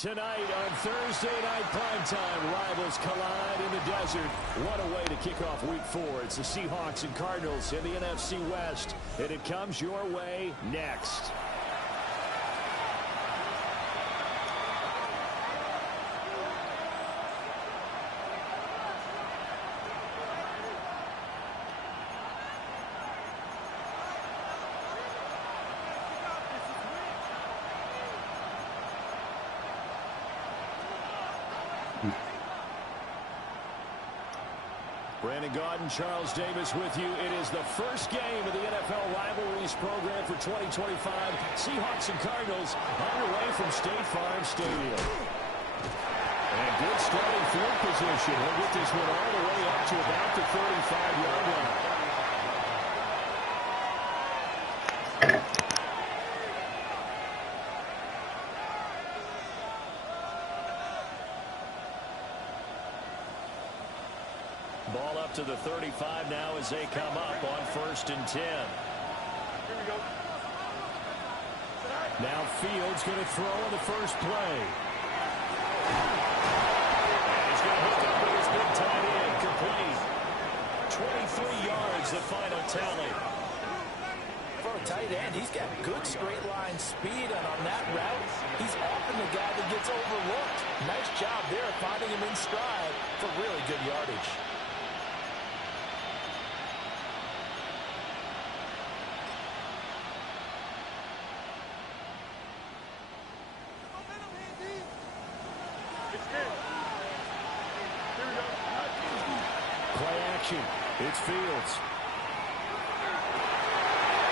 Tonight on Thursday Night Primetime, rivals collide in the desert. What a way to kick off Week 4. It's the Seahawks and Cardinals in the NFC West, and it comes your way next. Brandon Gaudin, Charles Davis with you. It is the first game of the NFL Rivalries program for 2025. Seahawks and Cardinals underway from State Farm Stadium. And good starting field position. He'll get this one all the way up to about the 35-yard line. Ball up to the 35 now as they come up on 1st and 10. Here we go. Now Fields going to throw on the first play. And he's going to hook up with his big tight end, complete. 23 yards, the final tally. For a tight end, he's got good straight line speed, and on that route, he's often the guy that gets overlooked. Nice job there finding him in stride for really good yardage. Play action. It's Fields.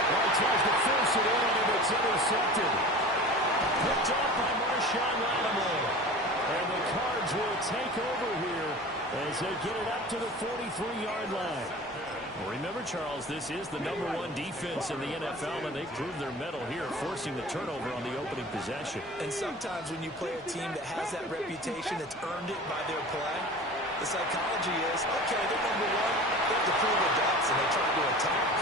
Well, he tries to force it in, and it's intercepted. Picked off by Marshawn Lattimore. And the Cards will take over here as they get it up to the 43-yard line. Well, remember, Charles, this is the #1 defense in the NFL, and they proved their mettle here, forcing the turnover on the opening possession. And sometimes when you play a team that has that reputation, that's earned it by their play, the psychology is, okay, they're #1, they have to prove it does, and they try to attack.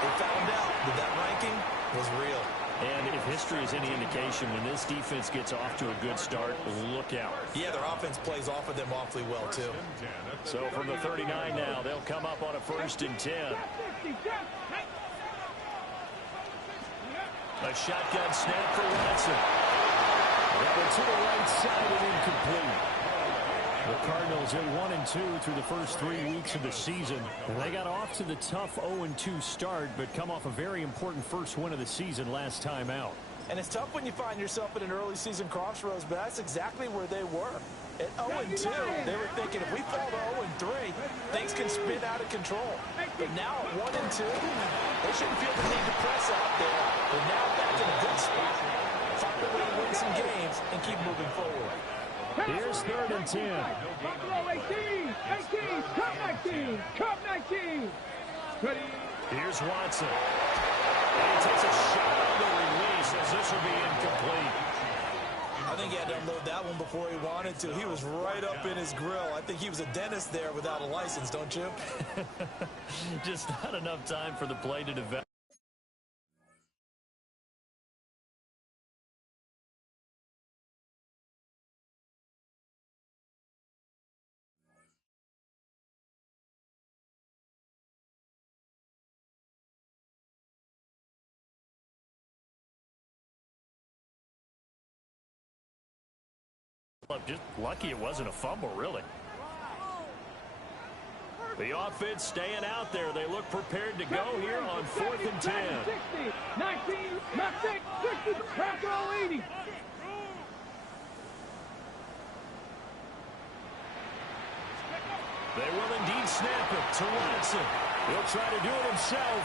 They found out that that ranking was real. And if history is any indication, when this defense gets off to a good start, look out. Yeah, their offense plays off of them awfully well, too. So from the 39 now, they'll come up on a 1st and 10. A shotgun snap for Watson. That one to the right side and incomplete. The Cardinals are 1-2 through the first 3 weeks of the season. They got off to the tough 0-2 start, but come off a very important first win of the season last time out. And it's tough when you find yourself in an early season crossroads, but that's exactly where they were. At 0-2, they were thinking if we fall to 0-3, things can spin out of control. But now at 1-2, they shouldn't feel the need to press out there. They're now back in a good spot. Find a way to win some games and keep moving forward. Here's 3rd and 10. Buffalo 18, come 19, come 19. Ready? Here's Watson. And he takes a shot on the release as this will be incomplete. I think he had to unload that one before he wanted to. He was right up in his grill. I think he was a dentist there without a license, don't you? Just not enough time for the play to develop. Just lucky it wasn't a fumble, really. The offense staying out there. They look prepared to go here on 4th and 10. 60, 19, not 6, 60, Patrol 80. They will indeed snap it to Watson. He'll try to do it himself.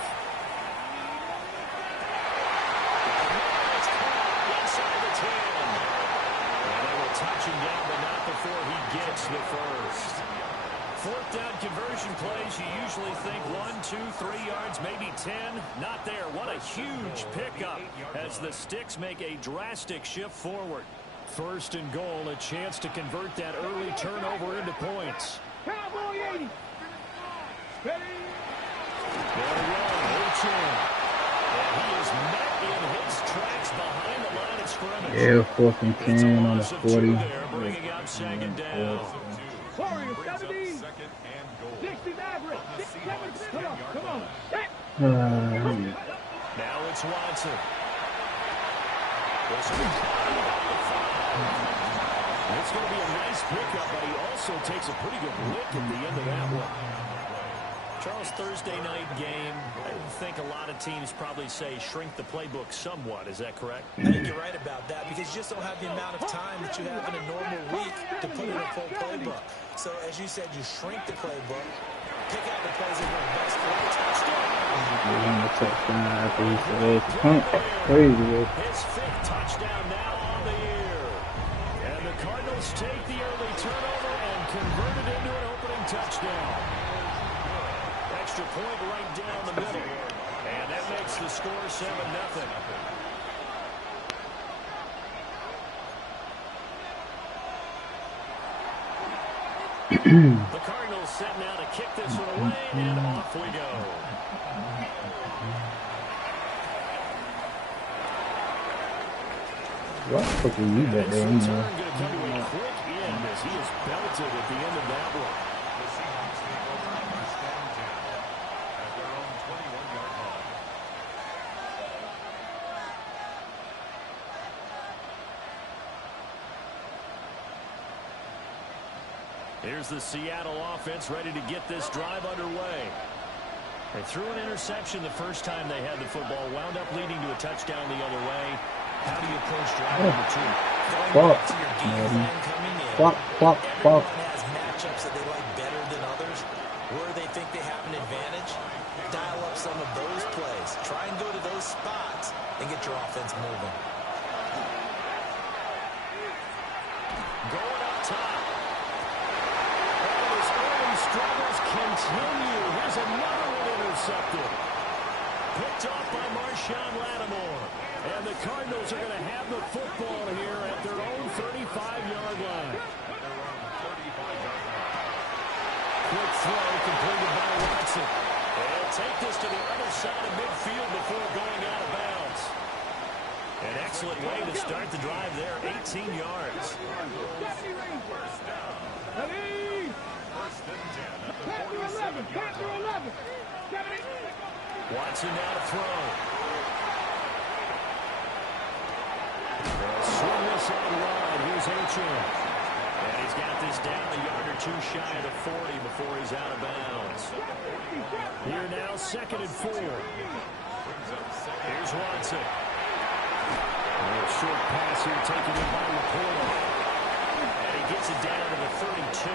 It's caught inside the 10. And they will touch him down, but not before he gets the first. 4th down conversion plays, you usually think 1, 2, 3 yards, maybe 10. Not there. What a huge pickup as the Sticks make a drastic shift forward. 1st and goal, a chance to convert that early turnover into points. Cowboy 80. Ready? They'll run. H-in. And he is met in his tracks behind the line of scrimmage. Yeah, 4th and 10 on the 40. There, bringing up second down. Warriors 70. 60 average. 7. Come on. Now it's Watson. This will be caught about the 5. It's going to be a nice pickup, but he also takes a pretty good lick at the end of that one. Charles, Thursday night game, I think a lot of teams probably say shrink the playbook somewhat. Is that correct? I think you're right about that because you just don't have the amount of time that you have in a normal week to put in a full playbook. So, as you said, you shrink the playbook, pick out the plays that work best for the touchdown. Touchdown after he said punt. Crazy. His 5th touchdown now on the year. And the Cardinals take the early turnover and convert it into an opening touchdown. Extra point right down the middle. And that makes the score 7-0. The Cardinals set now to kick this one away, and off we go. What the fuck are you back there? This return going to come to a quick end as he is belted at the end of that one. Here's the Seattle offense ready to get this drive underway. They threw an interception the first time they had the football, wound up leading to a touchdown the other way. How do you approach drive number 2? Going back to your game plan coming in. Everyone has matchups that they like better than others. Where they think they have an advantage, dial up some of those plays. Try and go to those spots and get your offense moving. Going up top. Struggles continue. Here's another one intercepted. Picked off by Marshawn Lattimore. And the Cardinals are going to have the football here at their own 35-yard line. Quick throw completed by Watson. They'll take this to the other side of midfield before going out of bounds. An excellent way to start the drive there. 18 yards. Watson now to throw. Swing this on wide. Here's Achane. And he's got this down a yard or 2 shy of the 40 before he's out of bounds. Here now, 2nd and 4. Here's Watson. A short pass here taken in by Laporta. And he gets it down to the 32.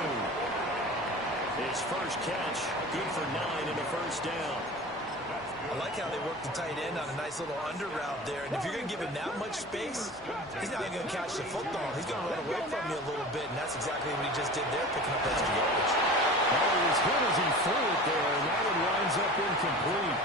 His first catch, good for 9 and a first down. I like how they work the tight end on a nice little under route there. And if you're going to give him that much space, he's not going to catch the football. He's going to run away from you a little bit, and that's exactly what he just did there, picking up extra yardage. Well, it was hit as he threw it there, and that one winds up incomplete.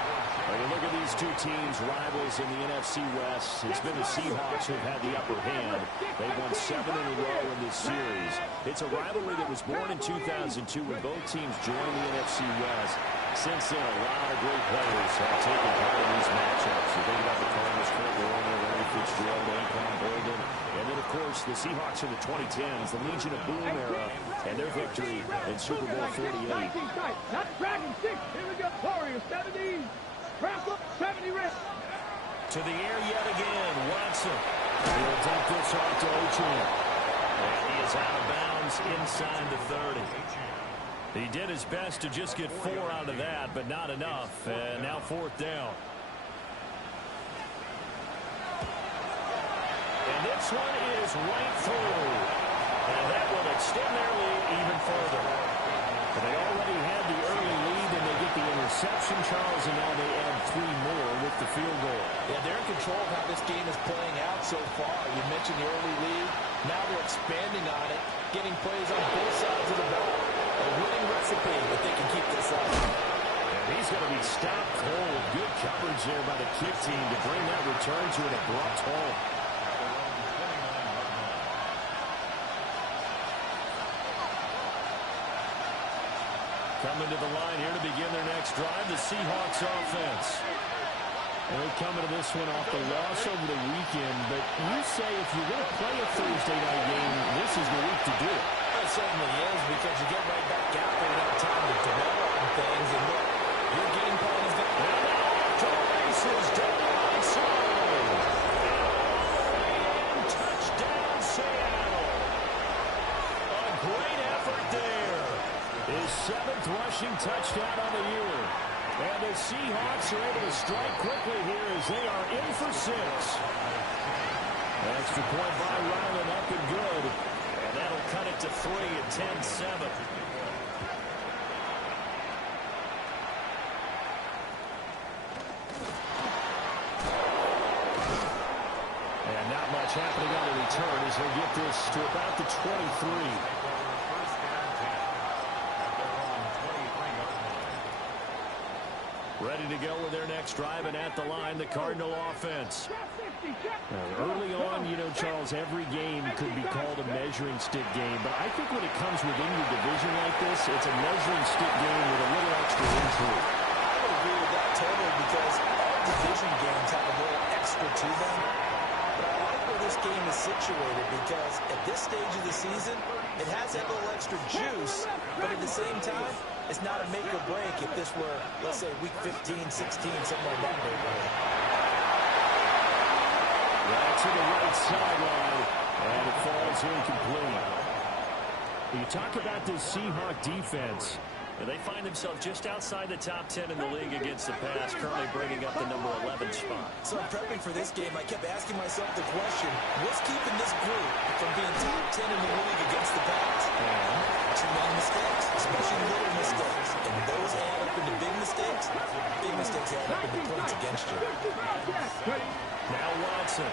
When you look at these two teams, rivals in the NFC West, it's been the Seahawks who've had the upper hand. They've won 7 in a row in this series. It's a rivalry that was born in 2002 when both teams joined the NFC West. Since then, a lot of great players have taken part in these matchups. You think about the Cardinals, Kurt Warner, Larry Fitzgerald, Anquan Boldin, and then, of course, the Seahawks in the 2010s, the Legion of Boom era, and their victory in Super Bowl 48. Not Dragon 6. Here we go. Warriors 70. Trample 70 rest. To the air yet again. Watson. He'll dump this off to Achane. And he is out of bounds inside the 30. He did his best to just get 4 out of that, but not enough. And now 4th down. And this one is right through. And that will extend their lead even further. But they already had the early lead, and they get the interception, Charles, and now they add 3 more with the field goal. Yeah, they're in control of how this game is playing out so far. You mentioned the early lead. Now they're expanding on it, getting plays on both sides of the ball. A winning recipe if they can keep this up. And he's going to be stopped cold. Good coverage there by the kick team to bring that return to an abrupt halt. Coming to the line here to begin their next drive, the Seahawks offense. And they come into this one off the loss over the weekend, but you say if you're going to play a Thursday night game, this is the week to do it. It certainly is, because you get right back out there and have time to dwell on things. And look, your game plan is going to be to the races down the right side. And touchdown, Seattle. A great effort there. His 7th rushing touchdown on the year. And the Seahawks are able to strike quickly here as they are in for 6. Extra point by Ryland, up and good. And that'll cut it to 3 at 10-7. And not much happening on the return as they get this to about the 23. Ready to go with their next drive, and at the line, the Cardinal offense. Early on, you know, Charles, every game could be called a measuring stick game, but I think when it comes within your division like this, it's a measuring stick game with a little extra intrigue. I would agree with that totally, because all division games have a little extra to them. But I like where this game is situated, because at this stage of the season, it has that little extra juice, but at the same time, it's not a make or break if this were, let's say, week 15, 16, something like that neighborhood. Right to the right sideline, and it falls incomplete. You talk about this Seahawk defense. And they find themselves just outside the top 10 in the league against the pass, currently bringing up the number 11 spot. So in prepping for this game, I kept asking myself the question, what's keeping this group from being top 10 in the league against the pass? Too many mistakes, especially little mistakes. And those add up into big mistakes. Big mistakes add up into points against you. Now Watson.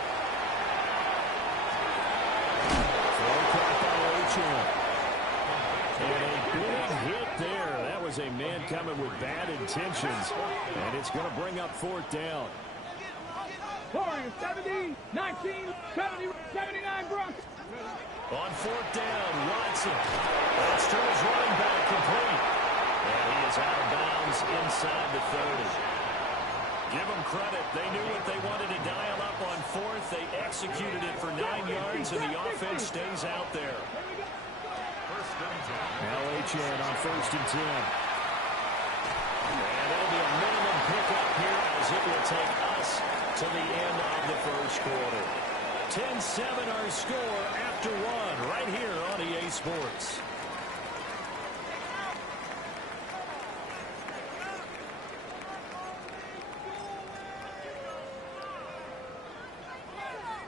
Throw caught by O'Chan. And a big hit there. That was a man coming with bad intentions. And it's going to bring up 4th down. Warriors 70, 19, 70, 79 Broncos. On 4th down, Watson. That's to his running back, complete. And he is out of bounds inside the 30. Give them credit. They knew what they wanted to dial up on 4th. They executed it for 9 yards, and the offense stays out there. Now Achane on 1st and 10. And it'll be a minimum pickup here as it will take us to the end of the first quarter. 10-7 our score after 1 right here on EA Sports.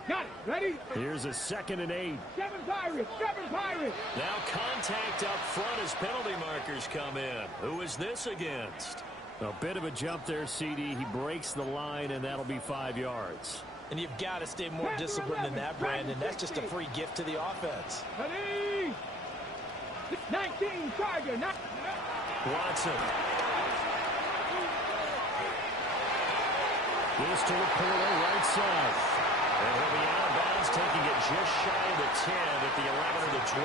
Got it. Ready? Here's a 2nd and 8. 7 Pirates. 7 Pirates. Now contact up front as penalty markers come in. Who is this against? A bit of a jump there, CD. He breaks the line, and that'll be 5 yards. And you've got to stay more disciplined than that, Brandon. That's just a free gift to the offense. Ready? 19 Charger. Watson. This to Laporta, right side. And he'll be out of bounds, taking it just shy of the 10 at the 11 or the 12.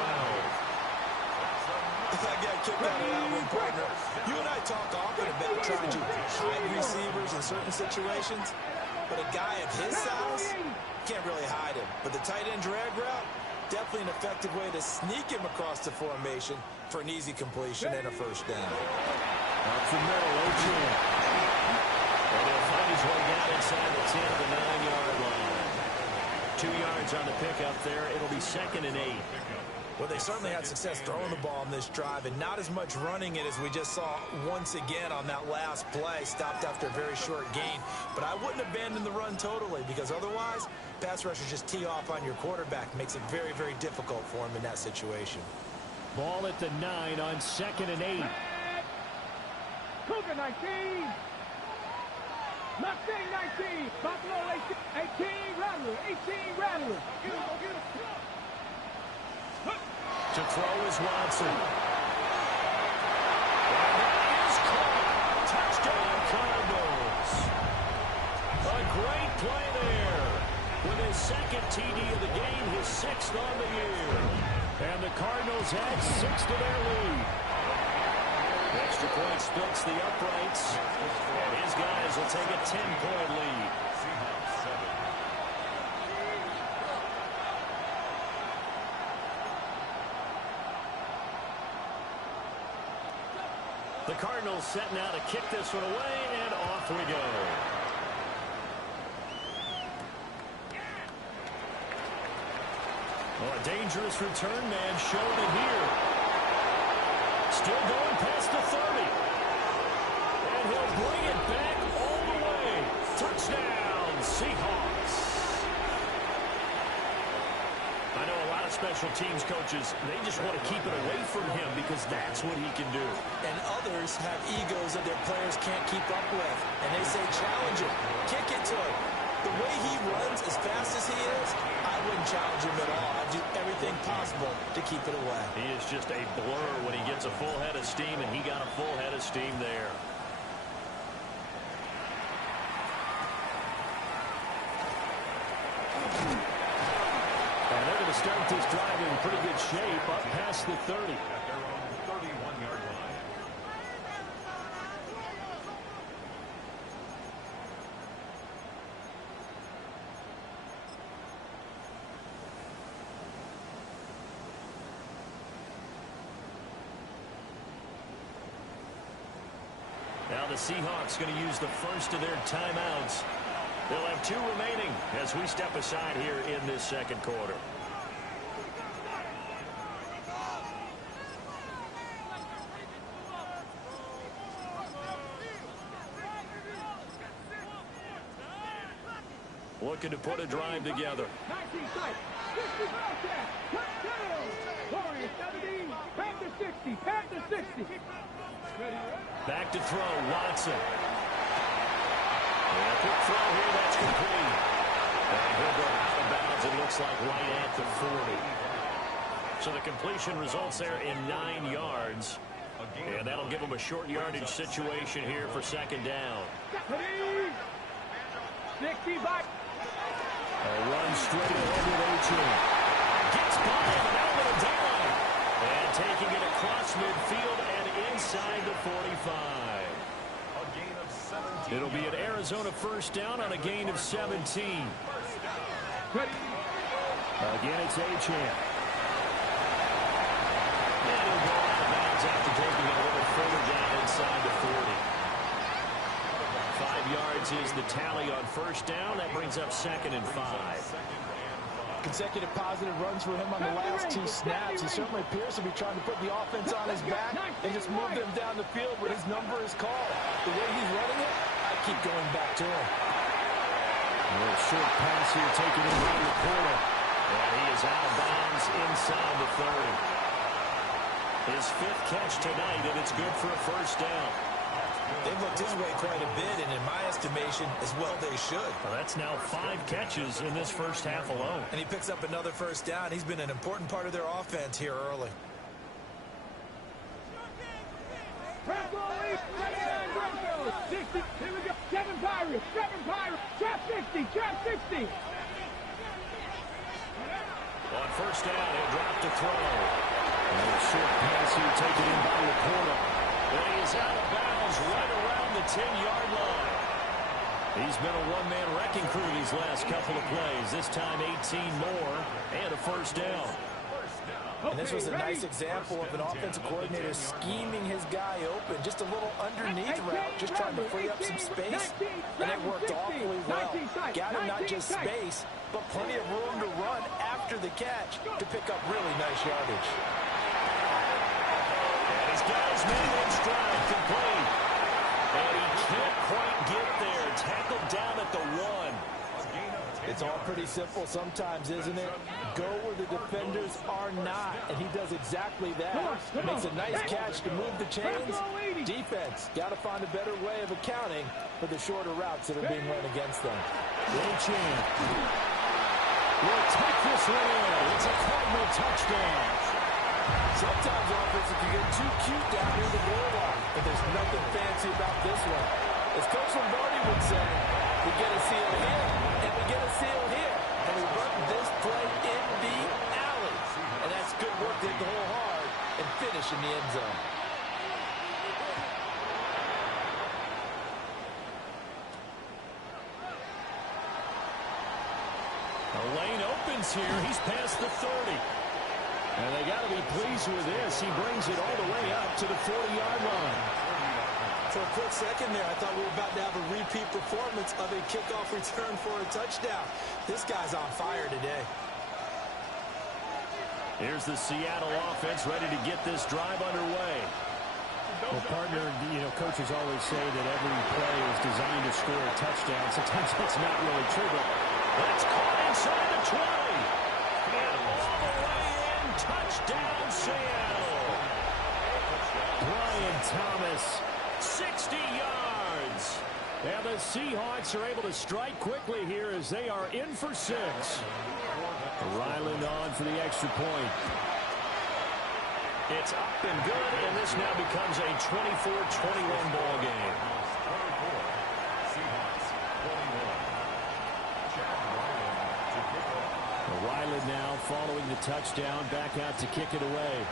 I got kicked out of that one, partner. You and I talk often about trying to hide receivers in certain situations, but a guy of his size can't really hide him. But the tight end drag route, definitely an effective way to sneak him across the formation for an easy completion and a 1st down. Up the middle, O'Chan. And he'll find his way down inside the 10 to the 9-yard line. 2 yards on the pickup there. It'll be 2nd and 8. Well, they certainly had success throwing the ball in this drive, and not as much running it as we just saw once again on that last play. Stopped after a very short gain. But I wouldn't abandon the run totally, because otherwise, pass rushers just tee off on your quarterback. Makes it very, very difficult for him in that situation. Ball at the 9 on 2nd and 8. Cougar 19. Mustang 19. Buffalo 18. Rattler. 18 Rattler. Get him, get him. To throw is Watson. And that is caught. Touchdown, Cardinals. A great play there. With his 2nd TD of the game, his 6th on the year. And the Cardinals add 6 to their lead. Extra point splits the uprights. And his guys will take a 10-point lead. The Cardinals setting out to kick this one away, and off we go. Oh, a dangerous return man showing it here. Still going past the 30. And he'll bring it back all the way. Touchdown, Seahawks. I know a lot of special teams coaches, they just want to keep it away from him because that's what he can do. And others have egos that their players can't keep up with. And they say, challenge him, kick it to him. The way he runs as fast as he is, I wouldn't challenge him at all. I'd do everything possible to keep it away. He is just a blur when he gets a full head of steam, and he got a full head of steam there. And they're going to start this drive in pretty good shape up past the 30. At their own 31-yard line. Now the Seahawks going to use the first of their timeouts. They'll have 2 remaining as we step aside here in this second quarter. Looking to put a drive together. 19 sight, 60 broadcast, touchdown! Warriors 17, Panther 60, Panther 60. Back to throw, Watson. And a quick throw here, that's complete. And he'll go out of bounds, it looks like right at the 40. So the completion results there in 9 yards. And that'll give them a short yardage situation here for second down. 60 back. A run straight ahead with A-Chain. Gets by him and out of the down. And taking it across midfield and inside the 45. A gain of 17. It'll be an Arizona first down on a gain of 17. Again, it's A-Chain. And he'll go out of bounds after taking it a little further down inside the 40. 5 yards is the tally on first down. That brings up 2nd and 5. Consecutive positive runs for him on the last 2 snaps. He certainly appears to be trying to put the offense on his back and just move them down the field when his number is called. The way he's running it, I keep going back to him. A little short pass here taken in by the corner. And he is out of bounds inside the 30. His 5th catch tonight, and it's good for a first down. They've looked his way quite a bit, and in my estimation, as well they should. Well, that's now 5 catches in this first half alone. And he picks up another first down. He's been an important part of their offense here early. Broncos, 60, here we go. 7 Pirates, trap 60, trap 60. On first down, he'll drop to throw. And a short pass here taken in by Laporta. And he is out of bounds right around the 10-yard line. He's been a one-man wrecking crew these last couple of plays. This time 18 more and a first down. And this was a nice example of an offensive coordinator scheming his guy open. Just a little underneath route, just trying to free up some space. And it worked awfully well. Got him not just space, but plenty of room to run after the catch to pick up really nice yardage. And his guys made in stride, complete. And he can't quite get there. Tackled down at the 1. It's all pretty simple sometimes, isn't it? Go where the defenders are not, and he does exactly that. Makes a nice catch to move the chains. Defense, got to find a better way of accounting for the shorter routes that are being run against them. Chain will take this one in. It's a Cardinal touchdown. Sometimes offense can get too cute down near the goal line, but there's nothing fancy about this one. As Coach Lombardi would say, we get a seal here, and we get a seal here, and we run this play in the alley. And that's good work to hit the hole hard and finish in the end zone. A lane opens here. He's past the 30. And they got to be pleased with this. He brings it all the way up to the 40-yard line. For a quick second there, I thought we were about to have a repeat performance of a kickoff return for a touchdown. This guy's on fire today. Here's the Seattle offense ready to get this drive underway. Well, partner, coaches always say that every play is designed to score a touchdown. Sometimes that's not really true, but that's caught inside the 20. And all the way in, touchdown Seattle. Brian Thomas, 60 yards. And the Seahawks are able to strike quickly here as they are in for 6. Ryland on for the extra point. It's up and good, and this now becomes a 24-21 ball game. Ryland now following the touchdown, back out to kick it away.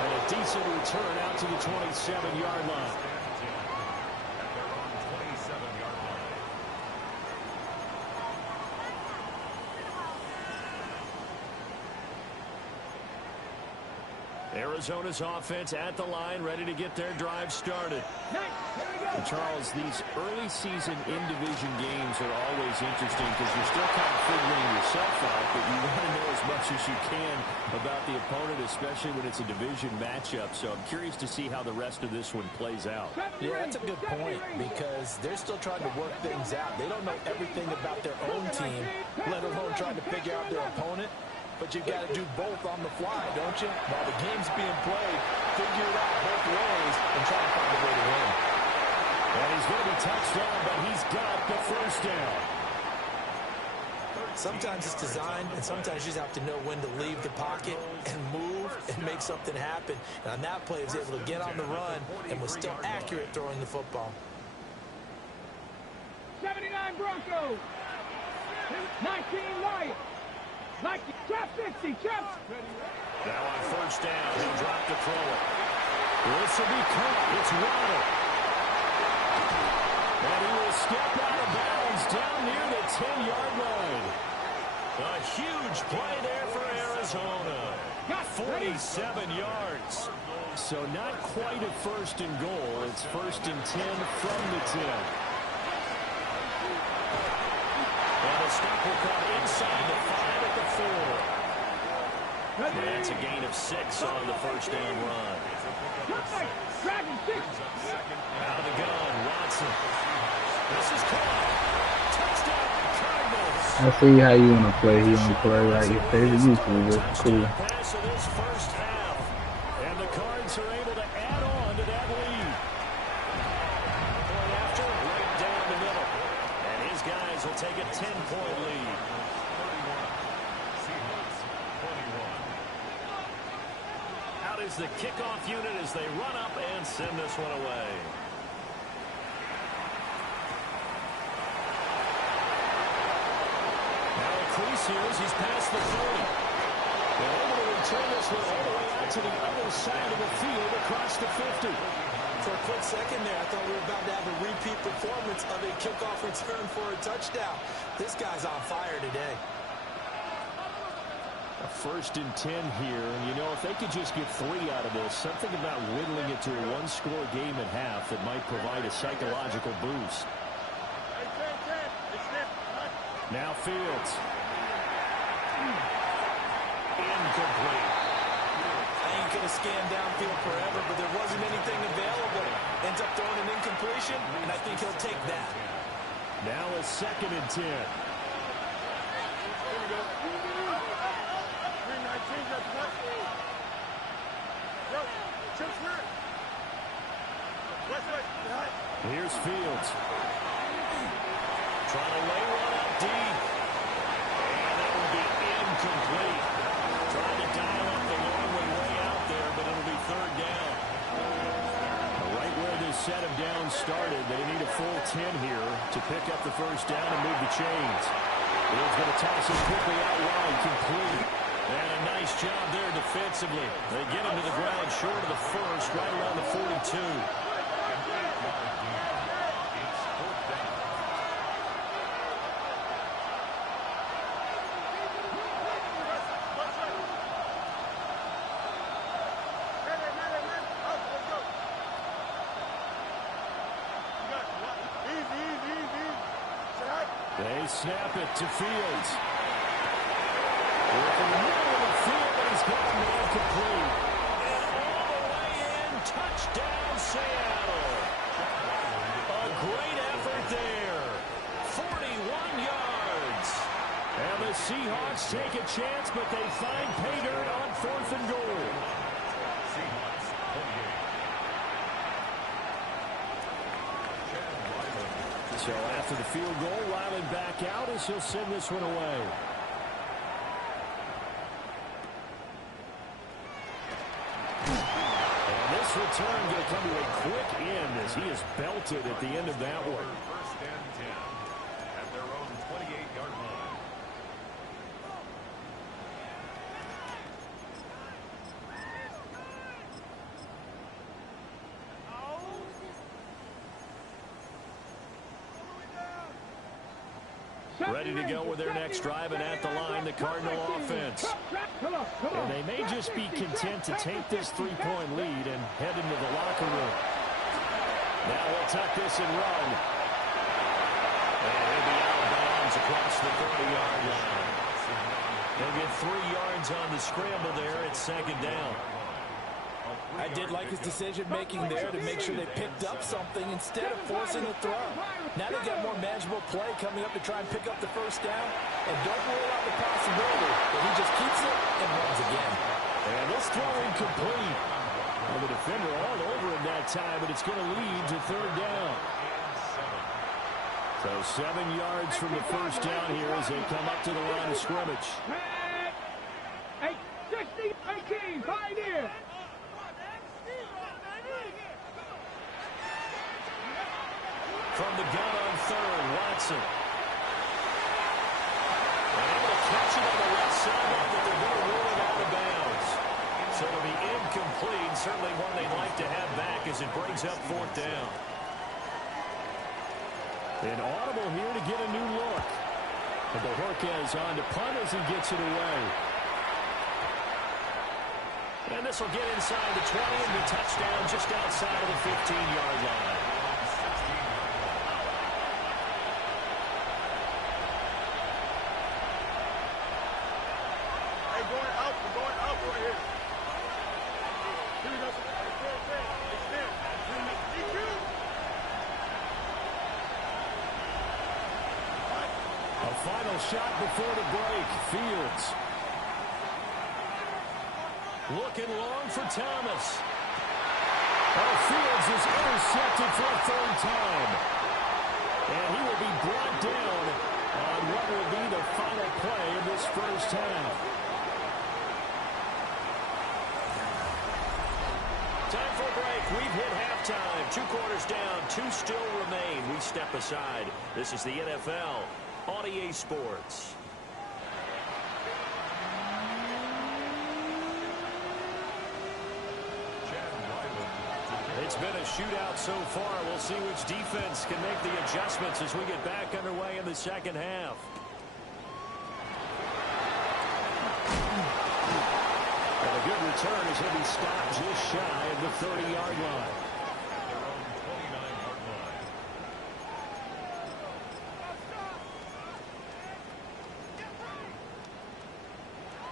And a decent return out to the 27-yard line. Arizona's offense at the line, ready to get their drive started. And Charles, these early season in-division games are always interesting because you're still kind of figuring yourself out, but you want to know as much as you can about the opponent, especially when it's a division matchup. So I'm curious to see how the rest of this one plays out. Yeah, that's a good point because they're still trying to work things out. They don't know everything about their own team, let alone trying to figure out their opponent. But you've got to do both on the fly, don't you? While the game's being played, figure it out both ways and try to find a way to win. And he's going to be touchdown, but he's got the first down. Sometimes it's designed, and sometimes you just have to know when to leave the pocket and move and make something happen. And on that play, he was able to get on the run and was still accurate throwing the football. 79 Broncos. 19 Lions. Trap 60, Trap. Now on first down, he'll drop to throw it. This will be caught. It's Waddle. And he will step out of bounds down near the 10-yard line. A huge play there for Arizona. 47 yards. So not quite a first and goal. It's first and 10 from the 10. And the stop will come inside the 5 at the 4. And that's a gain of 6 on the first down run. Out of the gun, Watson. This is caught. Touchdown, Cardinals. I see how you want to play. You want to play like your favorite YouTuber. Cool. Pass of this first half. And the Cards are able to add on to that lead. Point after, right down the middle. And his guys will take a 10-point lead. Out is the kickoff unit as they run up and send this one away. Now a crease here as he's past the 30. They're able to return this one all the way out to the other side of the field across the 50. For a quick second there, I thought we were about to have a repeat performance of a kickoff return for a touchdown. This guy's on fire today. A first and 10 here, and you know, if they could just get 3 out of this, something about whittling it to a one-score game at half that might provide a psychological boost. Now Fields. Incomplete. I ain't going to scan downfield forever, but there wasn't anything available. Ends up throwing an incompletion, and I think he'll take that. Now a second and 10. Here's Fields. Trying to lay one up deep. And that will be incomplete. Trying to dial up the long way out there, but it'll be third down. Right where this set of downs started, they need a full 10 here to pick up the first down and move the chains. Fields going to toss it quickly out wide, complete. And a nice job there defensively. They get him to the ground short of the first, right around the 42. They snap it to Fields. From the middle of the field, he's got a man complete. And all the way in, touchdown Seattle. A great effort there. 41 yards. And the Seahawks take a chance, but they find pay dirt on 4th and goal. So after the field goal, Riley back out as he'll send this one away. And this return going to come to a quick end as he is belted at the end of that one. First and 10 at their own 28-yard line. Ready to go with their next drive, and at the line, the Cardinal offense. And they may just be content to take this 3-point lead and head into the locker room. Now we'll tuck this and run. And he'll be out of bounds across the 30-yard line. They'll get 3 yards on the scramble there at 2nd down. I did like his decision-making there to make sure they picked up something instead of forcing a throw. Now they've got more manageable play coming up to try and pick up the 1st down. And don't rule out the possibility that he just keeps it and runs again. And this throw incomplete. Well, the defender all over him that time, but it's going to lead to 3rd down. So 7 yards from the 1st down here as they come up to the line of scrimmage. 18, Pioneer. From the gun on 3rd, Watson. And able to catch it on the left sideline, but they're going to rule it out of bounds. So it'll be incomplete. Certainly one they'd like to have back as it brings up 4th down. An audible here to get a new look. But the Jorquez on to punt as he gets it away. And this will get inside the 20 and be touchdown just outside of the 15-yard line. A final shot before the break. Fields. Looking long for Thomas. Oh, Fields is intercepted for a 3rd time. And he will be brought down on what will be the final play of this 1st half. Time for a break. We've hit halftime. 2 quarters down. 2 still remain. We step aside. This is the NFL on EA Sports. It's been a shootout so far. We'll see which defense can make the adjustments as we get back underway in the 2nd half. And a good return as he'll be stopped just shy of the 30-yard line. Their own 29-yard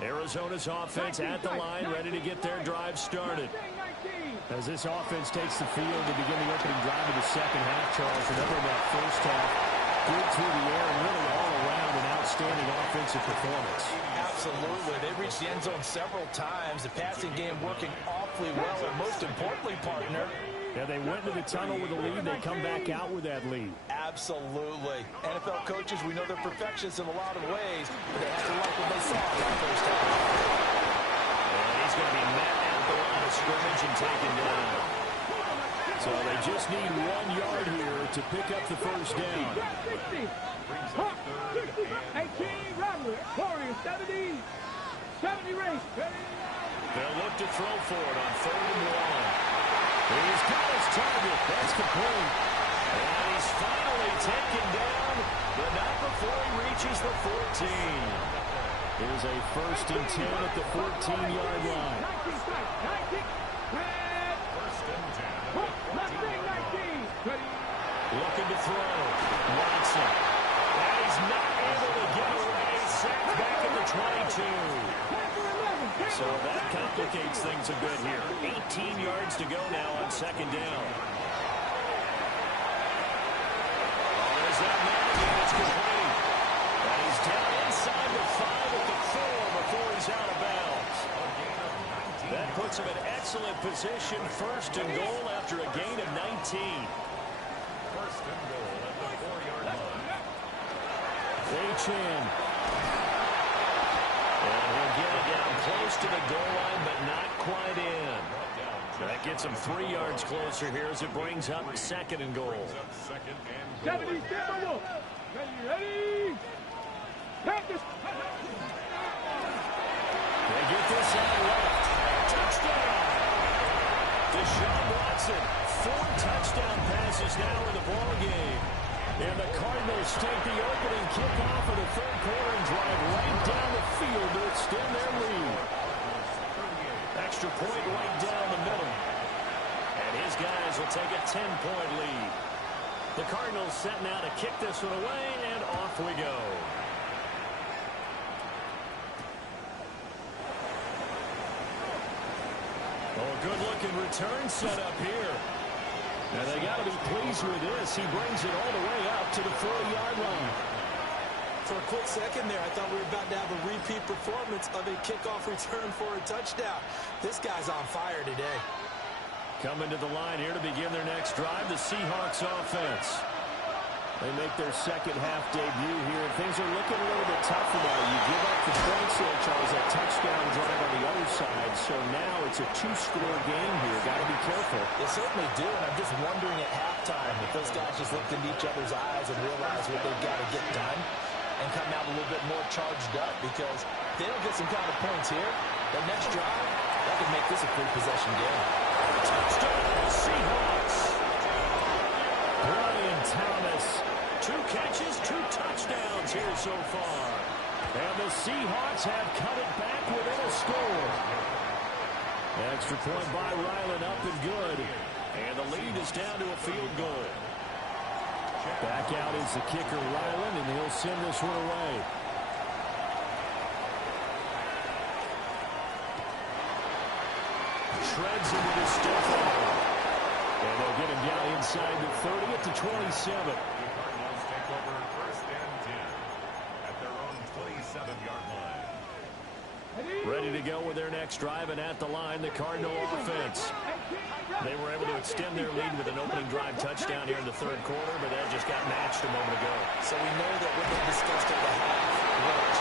line. Arizona's offense at the line, ready to get their drive started. As this offense takes the field to begin the opening drive of the 2nd half, Charles, remember in that 1st half, good through the air and really all around an outstanding offensive performance. Absolutely. They reached the end zone several times. The passing game working awfully well. And most importantly, partner, yeah, they went to the tunnel with a lead. They come back out with that lead. Absolutely. NFL coaches, we know they're perfectionists in a lot of ways, but they have to like what they saw in that 1st half. And he's going to be met at the line of scrimmage and taken down. So they just need 1 yard here to pick up the 1st down. 18, Robert, Warriors 70, 71 complete. And he's finally taken down, but not before he reaches the 14. Here's a 1st and 10 at the 14-yard line. Looking to throw. Watson. And he's not able to get away. Sacked back at the 22. So that complicates things a bit here. 18 yards to go now on 2nd down. There's that man again. It's complete. And he's down inside the 5 at the 4 before he's out of bounds. That puts him in excellent position. 1st and goal after a gain of 19. 1st and goal at the 4-yard line. Chan. And he'll get it down close to the goal line, but not quite in. That gets him 3 yards closer here as it brings up 2nd and goal. 70, ready. Practice. They get this out left. Touchdown. Deshaun Watson, 4 touchdown passes now in the ball game. And the Cardinals take the opening kickoff of the 3rd quarter and drive right down the field to extend their lead. Extra point right down the middle. And his guys will take a 10-point lead. The Cardinals set now to kick this one away, and off we go. Oh, good-looking return set up here. Now, they got to be pleased with this. He brings it all the way up to the 40-yard line. For a quick second there, I thought we were about to have a repeat performance of a kickoff return for a touchdown. This guy's on fire today. Coming to the line here to begin their next drive, the Seahawks offense. They make their second-half debut here, and things are looking a little bit tougher now. You give up the points there, Charles, that touchdown drive on the other side, so now it's a 2-score game here. Got to be careful. They certainly do, and I'm just wondering at halftime if those guys just looked into each other's eyes and realized what they've got to get done and come out a little bit more charged up, because if they don't get some kind of points here, the next drive, that could make this a free possession game. Touchdown, Seahawks. Brian Thomas, 2 catches, 2 touchdowns here so far. And the Seahawks have cut it back within a score. Extra point by Ryland, up and good. And the lead is down to a field goal. Back out is the kicker, Ryland, and he'll send this one away. Shreds into the stiff arm. And they'll get him down inside the 30 at the 27. The Cardinals take over 1st and 10 at their own 27-yard line. Ready to go with their next drive, and at the line, the Cardinal offense. They were able to extend their lead with an opening drive touchdown here in the 3rd quarter, but that just got matched a moment ago. So we know that what they discussed at the half worked.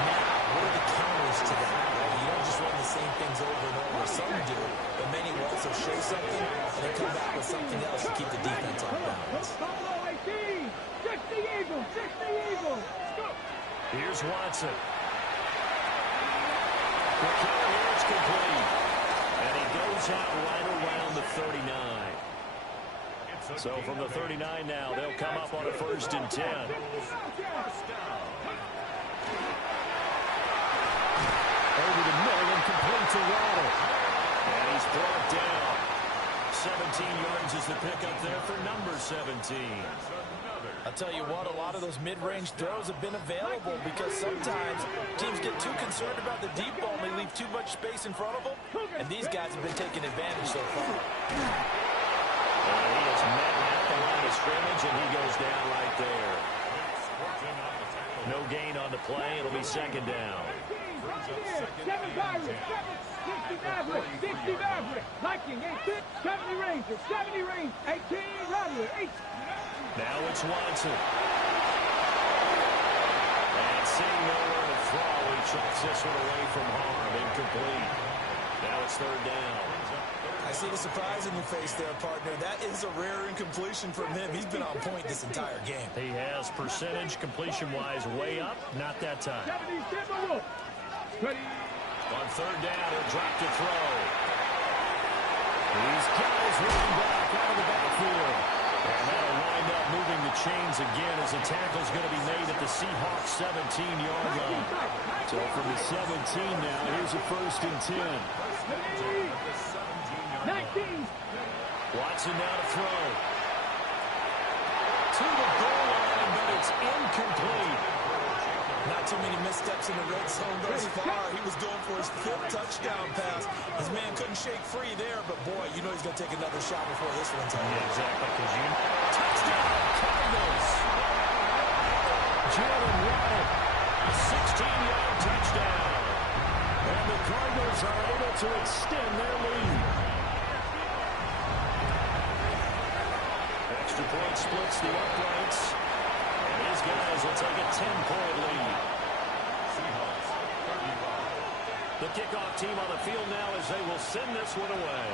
Now, what are the counters to that? You don't just run the same things over and over. Some do, but many will also show something and then come back with something else to keep the defense off balance. Here's Watson. The carry here is complete. And he goes out right around the 39. So from the 39 now, they'll come up on a 1st and 10. Over the middle and complete to Waddle. And he's brought down. 17 yards is the pickup there for number 17. I'll tell you what, a lot of those mid-range throws have been available because sometimes teams get too concerned about the deep ball and they leave too much space in front of them, and these guys have been taking advantage so far. And he is met at the line of scrimmage, and he goes down right there. No gain on the play. It'll be 2nd down. 7 Virus, 60 Maverick, 60 Maverick, Viking, 18, 70 Ranger, 70 Ranger, 18 Rattler, 8. Now it's Watson. And seeing nowhere to throw, he chucks this one away from harm. Incomplete. Now it's 3rd down. I see the surprise in your face there, partner. That is a rare incompletion from him. He's been on point this entire game. He has percentage completion-wise way up. Not that time. 70 Timberwolf. Ready. On 3rd down, he'll drop to throw. He's got his running back out of the backfield. And that'll wind up moving the chains again as the tackle's going to be made at the Seahawks 17-yard line. So from the 17 now, here's a 1st and 10. 19. Watson now to throw. To the goal line, but it's incomplete. Not too many missteps in the red zone thus far. He was going for his 5th touchdown pass. His man couldn't shake free there, but boy, you know he's going to take another shot before this one's over. Yeah, exactly, because you touchdown, Cardinals. Jalen Waddle, a 16-yard touchdown. And the Cardinals are able to extend their lead. Extra point splits the uprights. And these guys will take a 10-point lead. The kickoff team on the field now as they will send this one away.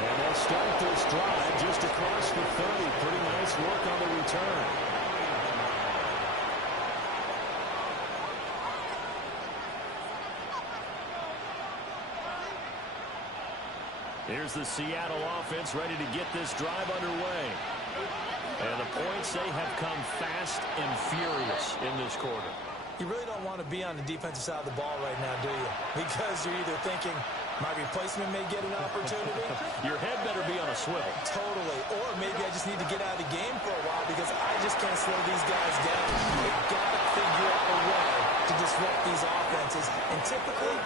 And they'll start this drive just across the 30. Pretty nice work on the return. Here's the Seattle offense ready to get this drive underway. And the points, they have come fast and furious in this quarter. You really don't want to be on the defensive side of the ball right now, do you? Because you're either thinking, my replacement may get an opportunity. Your head better be on a swivel. Totally. Or maybe I just need to get out of the game for a while because I just can't slow these guys down. They've got to figure out a way to disrupt these offenses. And typically,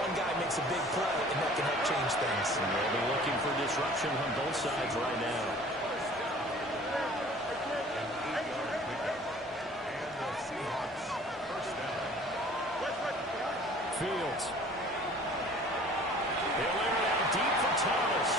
one guy makes a big play, and that can help change things. And they'll be looking for disruption on both sides right now. Fields. He'll air it out deep for Thomas.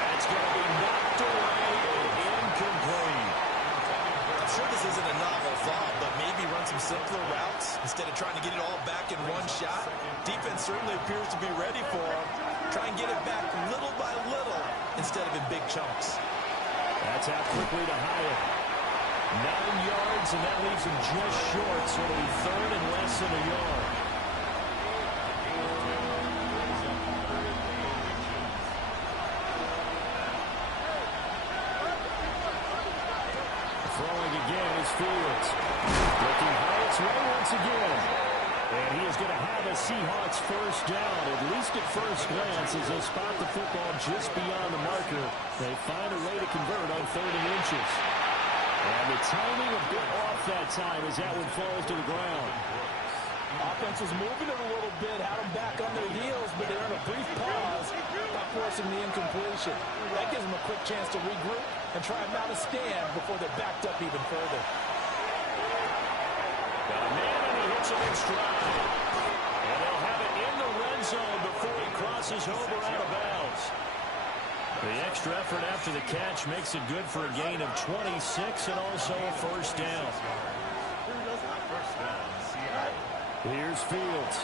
That's going to be knocked away and incomplete. I'm sure this isn't a novel thought, but maybe run some simpler routes instead of trying to get it all back in one shot. Defense certainly appears to be ready for him. Try and get it back little by little instead of in big chunks. That's out quickly to Hyatt. 9 yards, and that leaves him just short, so it'll be 3rd and less than a yard. Throwing again is Fields. Looking Hyatt's way once again. And he is going to have a Seahawks 1st down, at least at first glance, as they'll spot the football just beyond the marker. They find a way to convert on 3rd and inches. And the timing a bit off that time as that one falls to the ground. Offense was moving it a little bit, had them back on their heels, but they earned a brief pause, not forcing the incompletion. That gives them a quick chance to regroup and try and mount a stand before they're backed up even further. Got a man, and he hits him in stride. And they'll have it in the red zone before he crosses over out of bounds. The extra effort after the catch makes it good for a gain of 26 and also a 1st down. Here's Fields.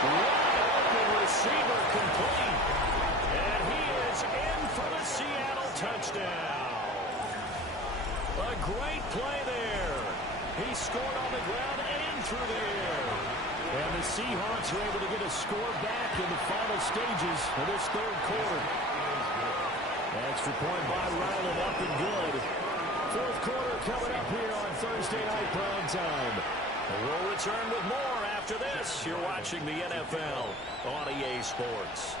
Wide open receiver complete. And he is in for the Seattle touchdown. A great play there. He scored on the ground and through the air. And the Seahawks are able to get a score back in the final stages of this 3rd quarter. Extra point by Ryland, up and good. 4th quarter coming up here on Thursday Night Prime Time. We'll return with more after this. You're watching the NFL on EA Sports.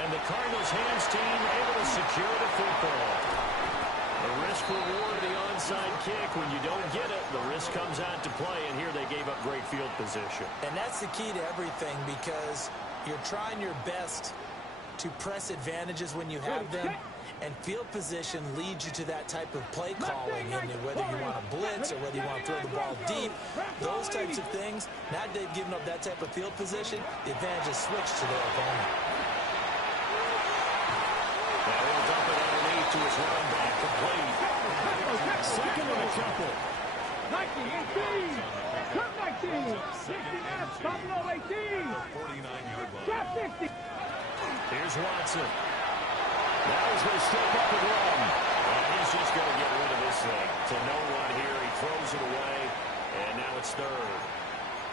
And the Cardinals hands team able to secure the football. The risk-reward of the onside kick. When you don't get it, the risk comes out to play, and here they gave up great field position. And that's the key to everything because you're trying your best to press advantages when you have them, and field position leads you to that type of play calling, and whether you want to blitz or whether you want to throw the ball deep, those types of things. Now that they've given up that type of field position, the advantage is switched to their opponent. Now he'll dump it underneath to his running back, complete. 2nd and a couple. 19, 18, cut 19, 69, Buffalo 18, drop 60. Here's Watson. Now he's going to step up and run. And he's just going to get rid of this thing. To no one here. He throws it away. And now it's third.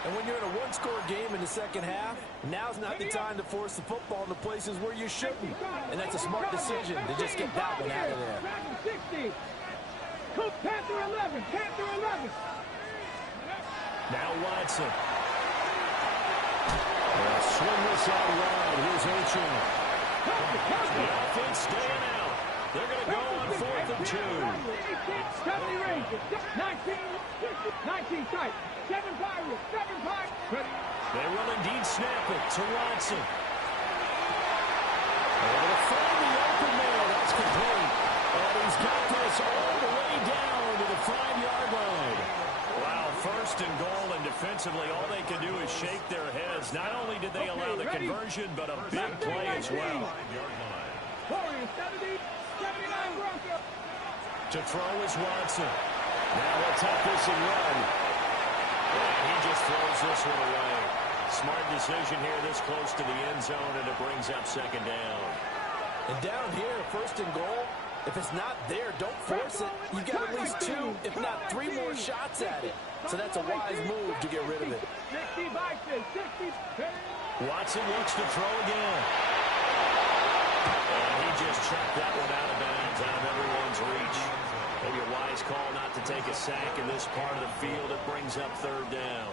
And when you're in a one-score game in the second half, now's not the time to force the football into places where you shouldn't. And that's a smart decision to just get that one out of there. 60. Panther 11. Panther 11. Now Watson. Swing this out wide. Here's Ocean. The offense staying out. They're going to go on 4th and 2. 70 Rangers. 19 tight. 7 Pirates. 7 Pirates. They run a deep snap it to Watson. They're going to find the open man. That's complete. And he's got this all the way down to the 5-yard line. Wow, 1st and goal, and defensively all they can do is shake their heads. Not only did they allow the conversion, but a big play as well. To throw is Watson. Now let's have this and run. And he just throws this one away. Smart decision here this close to the end zone, and it brings up 2nd down. And down here, 1st and goal, if it's not there, don't force it. You've got at least 2, if not 3 more shots at it. So that's a wise move to get rid of it. Watson looks to throw again. And he just checked that one out of bounds, out of everyone's reach. Maybe a wise call not to take a sack in this part of the field. It brings up 3rd down.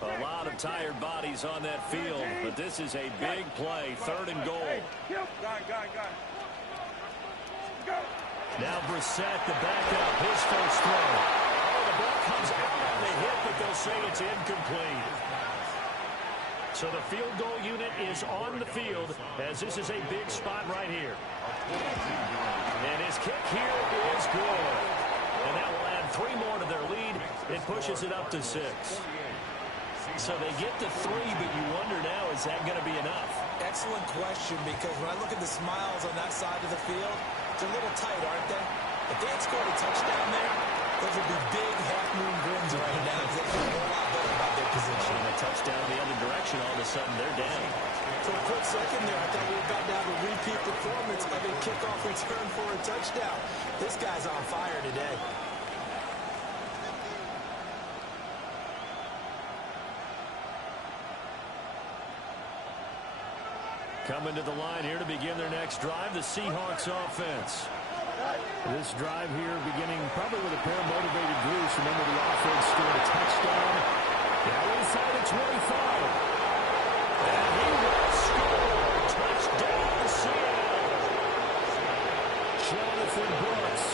A lot of tired bodies on that field, but this is a big play, 3rd and goal. Now Brissett, the backup, his first throw. Oh, the ball comes out on the hit, but they'll say it's incomplete. So the field goal unit is on the field, as this is a big spot right here. And his kick here is good. And that will add 3 more to their lead. It pushes it up to 6. So they get to 3, but you wonder now, is that going to be enough? Excellent question, because when I look at the smiles on that side of the field, it's a little tight, aren't they? If they had scored a touchdown there, those would be big half-moon grins right now, because they feel a whole lot better about their position. And a touchdown the other direction, all of a sudden they're down. For a quick second there, I thought we were about to have a repeat performance of a kickoff return for a touchdown. This guy's on fire today. Coming to the line here to begin their next drive, the Seahawks offense. This drive here beginning probably with a pair of motivated Bruce. Remember, the offense scored a touchdown. Now inside the 25. And he will score. Touchdown, Seattle. Jonathan Brooks,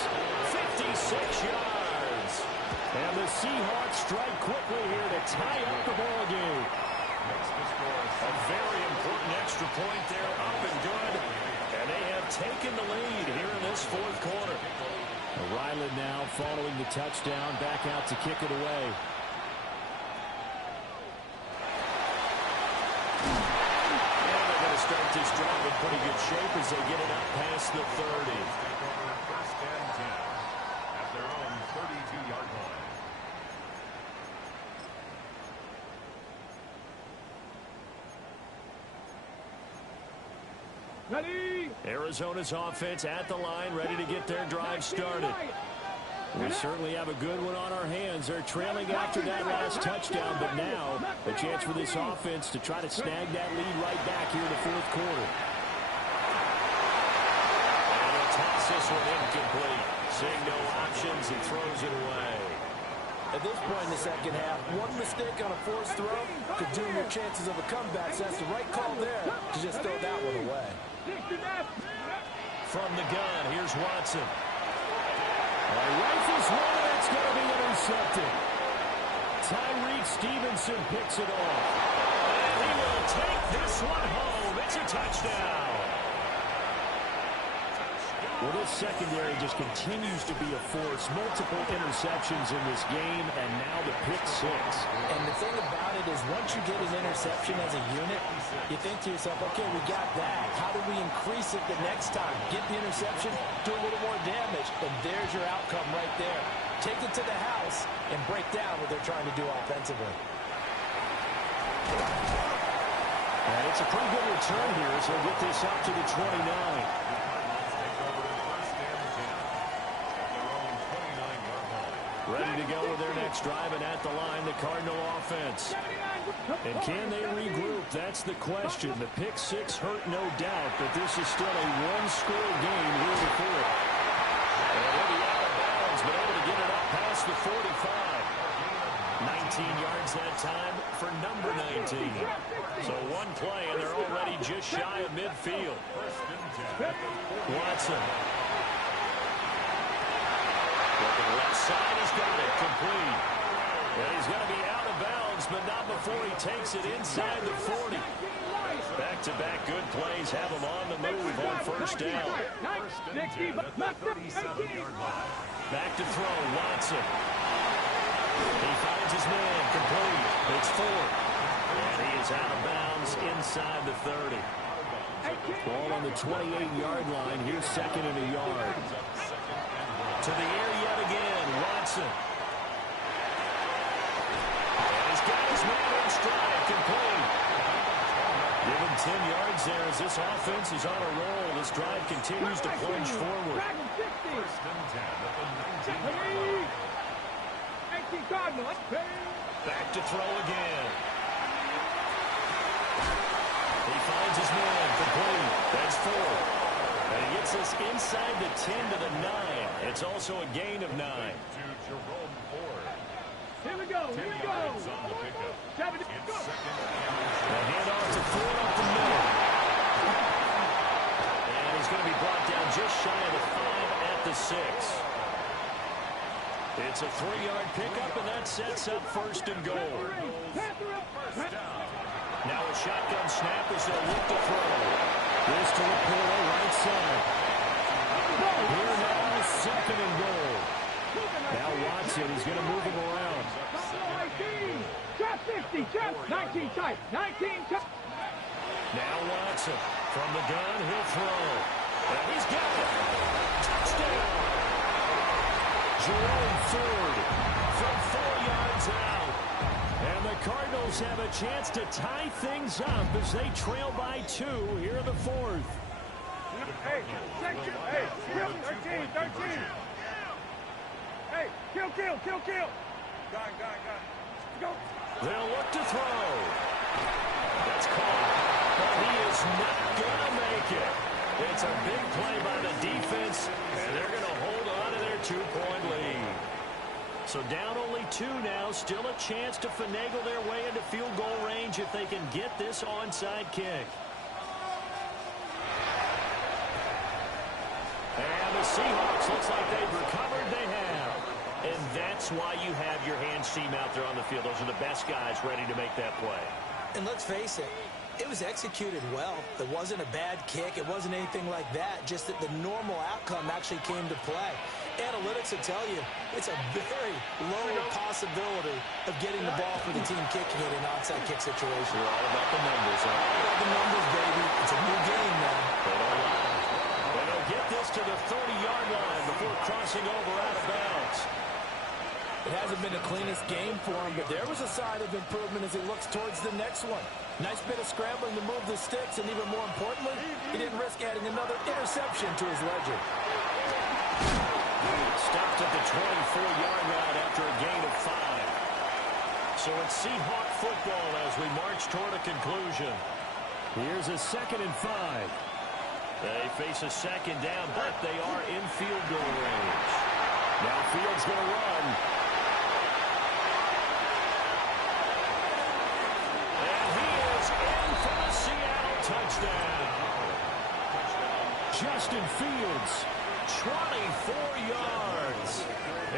56 yards. And the Seahawks strike quickly here to tie up the ball game. A very important extra point there, up and good. And they have taken the lead here in this 4th quarter. Ryland now following the touchdown, back out to kick it away. And they're going to start this drive in pretty good shape as they get it up past the 30. First and 10 at their own 32-yard line. Ready? Arizona's offense at the line, ready to get their drive started. We certainly have a good one on our hands. They're trailing after that last touchdown, but now a chance for this offense to try to snag that lead right back here in the 4th quarter. And he'll toss this one incomplete. Seeing no options, he throws it away. At this point in the second half, one mistake on a forced throw could doom your chances of a comeback. So that's the right call there to just throw that one away. From the gun, here's Watson. Rifles one, and it's going to be intercepted. Tyreek Stevenson picks it off. And he will take this one home. It's a touchdown. Well, this secondary just continues to be a force. Multiple interceptions in this game, and now the pick 6. And the thing about it is once you get an interception as a unit, you think to yourself, okay, we got that. How do we increase it the next time? Get the interception, do a little more damage, and there's your outcome right there. Take it to the house and break down what they're trying to do offensively. And it's a pretty good return here, so get this up to the 29. Ready to go with their next drive, and at the line, the Cardinal offense. And can they regroup? That's the question. The pick six hurt, no doubt, but this is still a one-score game here in the fourth. And he'll be out of bounds, but able to get it up past the 45. 19 yards that time for number 19. So one play, and they're already just shy of midfield. Watson. Looking left side, he's got it complete. And he's going to be out of bounds, but not before he takes it inside the 40. Back-to-back good plays have him on the move on first down. Back to throw, Watson. He finds his man, complete. It's 4. And he is out of bounds inside the 30. Ball on the 28-yard line. Here's second and a yard. To the air yet again, Watson. And he's got his man in stride, complete. Give him 10 yards there as this offense is on a roll. This drive continues to plunge forward. Back to throw again. He finds his man, complete. That's 4. And he gets us inside the 10 to the 9. It's also a gain of 9. Here we go. The handoff to Ford up the middle. And he's going to be brought down just shy of the 5 at the 6. It's a 3-yard pickup, and that sets up first and goal. Now a shotgun snap as they'll look to throw. This to Laporta, right side. Here now, second and goal. Now Watson is going to move him around. Drop 50, drop 19 tight, 19 tight. Now Watson from the gun, he'll throw. And he's got it. Touchdown. Jerome Ford from 4 yards out. And the Cardinals have a chance to tie things up as they trail by 2 here in the fourth. Hey, section, hey, 13. Hey, kill. Got it. Go. They'll look to throw. That's caught. But he is not going to make it. It's a big play by the defense, and they're going to hold on to their 2-point lead. So down only 2 now, still a chance to finagle their way into field goal range if they can get this onside kick. And the Seahawks looks like they've recovered. They have. And that's why you have your hands team out there on the field. Those are the best guys ready to make that play. And let's face it, it was executed well. It wasn't a bad kick. It wasn't anything like that. Just that the normal outcome actually came to play. Analytics will tell you it's a very low possibility of getting the ball for the team kicking it in an onside kick situation. We're all about the numbers, huh? All about the numbers, baby. It's a new game now. They don't lie. And they'll get this to the 30-yard line before crossing over out of bounds. It hasn't been the cleanest game for him, but there was a sign of improvement as he looks towards the next one. Nice bit of scrambling to move the sticks, and even more importantly, he didn't risk adding another interception to his ledger. Stopped at the 24-yard line after a gain of 5. So it's Seahawk football as we march toward a conclusion. Here's a 2nd and 5. They face a second down, but they are in field goal range. Now Fields going to run. And he is in for the Seattle touchdown. Justin Fields, 24 yards.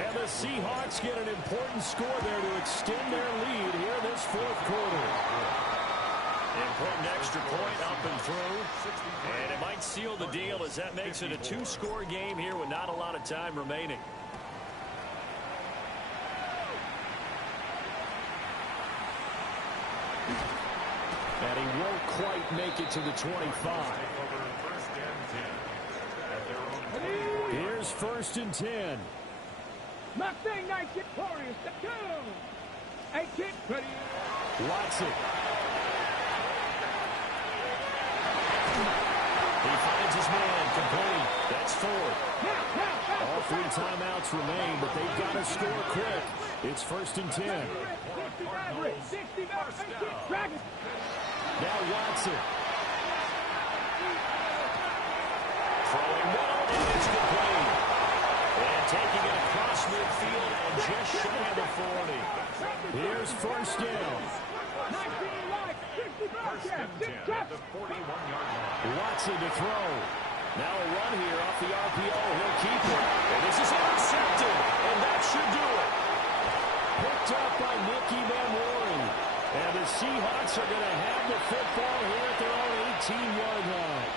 And the Seahawks get an important score there to extend their lead here in this fourth quarter. Important extra point up and through. And it might seal the deal as that makes it a 2-score game here with not a lot of time remaining. And he won't quite make it to the 25. Here's 1st and 10. Mustang 19 Warriors, go! 18, ready. Watson. He finds his man, complete. That's 4. Now, All 3 timeouts remain, but they've got to score quick. It's 1st and 10. Now Watson. Throwing one, and it's complete. And taking it across midfield and just shy of the 40. Here's 1st down. Watson to throw. Now a run here off the RPO. He'll keep it. And this is intercepted. And that should do it. Picked up by Nicky Manwari. And the Seahawks are going to have the football here at their own 18-yard line.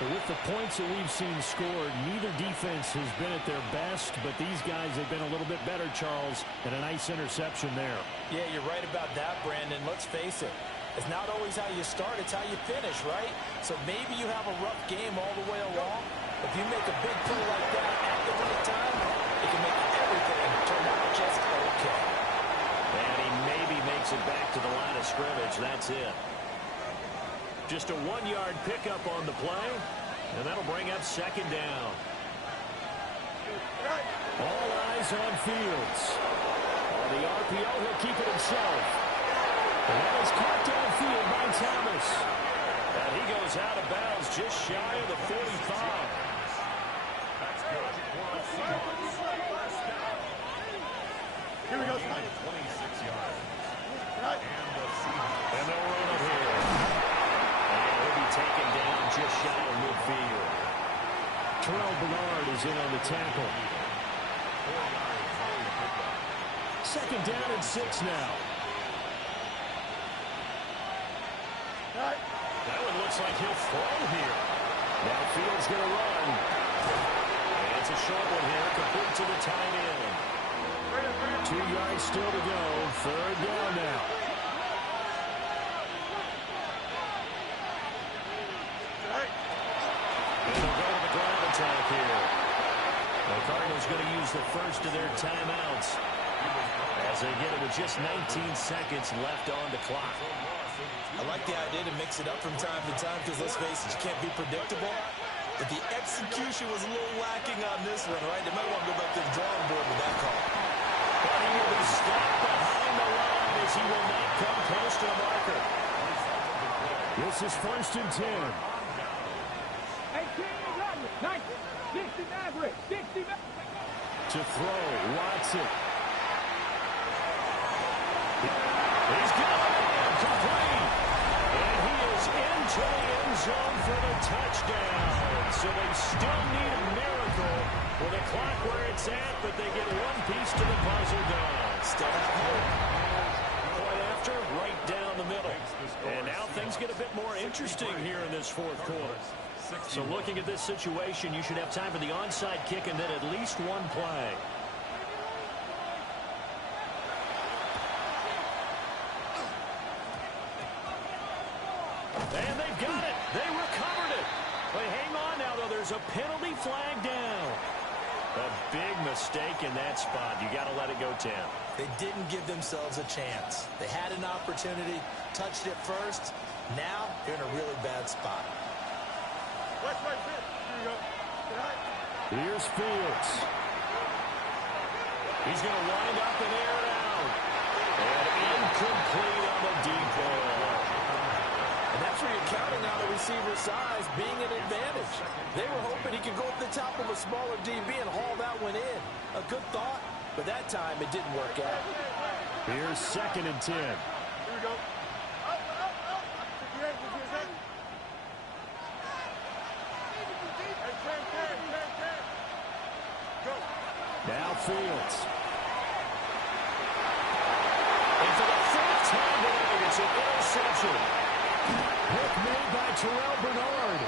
But with the points that we've seen scored, neither defense has been at their best, but these guys have been a little bit better, Charles, and a nice interception there. Yeah, you're right about that, Brandon. Let's face it. It's not always how you start, it's how you finish, right? So maybe you have a rough game all the way along. If you make a big play like that at the right time, it can make everything turn out just okay. And he maybe makes it back to the line of scrimmage. That's it. Just a 1-yard pickup on the play, and that'll bring up 2nd down. All eyes on Fields. On the RPO, he'll keep it himself. And that is caught downfield by Thomas. And he goes out of bounds just shy of the 45. That's good. Here we go. 26 yards. And they'll run it here. And he'll be taken down just shy of midfield. Terrell Bernard is in on the tackle. 2nd down and 6 now. That one looks like he'll throw here. Now Fields going to run. And it's a short one here, complete to the tight end. 2 yards still to go. 3rd down now. And they'll go to the ground attack here. The Cardinals going to use the first of their timeouts as they get it with just 19 seconds left on the clock. I like the idea to mix it up from time to time because, let's face it, you can't be predictable. But the execution was a little lacking on this one, right? They might want to go back to the drawing board with that call. But he will be stopped behind the line as he will not come close to the marker. This is 1st and 10. 69. To throw, Watson. He's got it, complete. And he is into the end zone for the touchdown. So they still need a miracle with the clock where it's at, but they get one piece to the puzzle done. Still have hope. Point after, right down the middle. And now things get a bit more interesting here in this 4th quarter. So looking at this situation, you should have time for the onside kick and then at least one play. And they've got it. They recovered it. But hang on now, though. There's a penalty flag down. A big mistake in that spot. You got to let it go, Tim. They didn't give themselves a chance. They had an opportunity, touched it first. Now they're in a really bad spot. Here's Fields. He's going to wind up and air it out. And incomplete on the deep ball. And that's where you're counting on a receiver's size being an advantage. They were hoping he could go up the top of a smaller DB and haul that one in. A good thought, but that time it didn't work out. Here's 2nd and 10. Here we go. Now Fields. And for the 4th time tonight, it's an interception. Pick made by Terrell Bernard.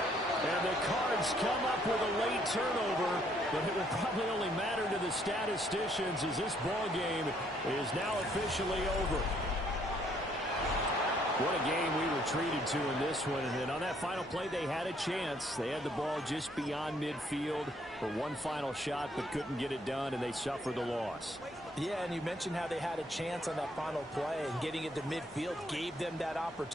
And the Cards come up with a late turnover, but it will probably only matter to the statisticians as this ball game is now officially over. What a game we were treated to in this one. And then on that final play, they had a chance. They had the ball just beyond midfield for one final shot, but couldn't get it done, and they suffered the loss. Yeah, and you mentioned how they had a chance on that final play, and getting it to midfield gave them that opportunity.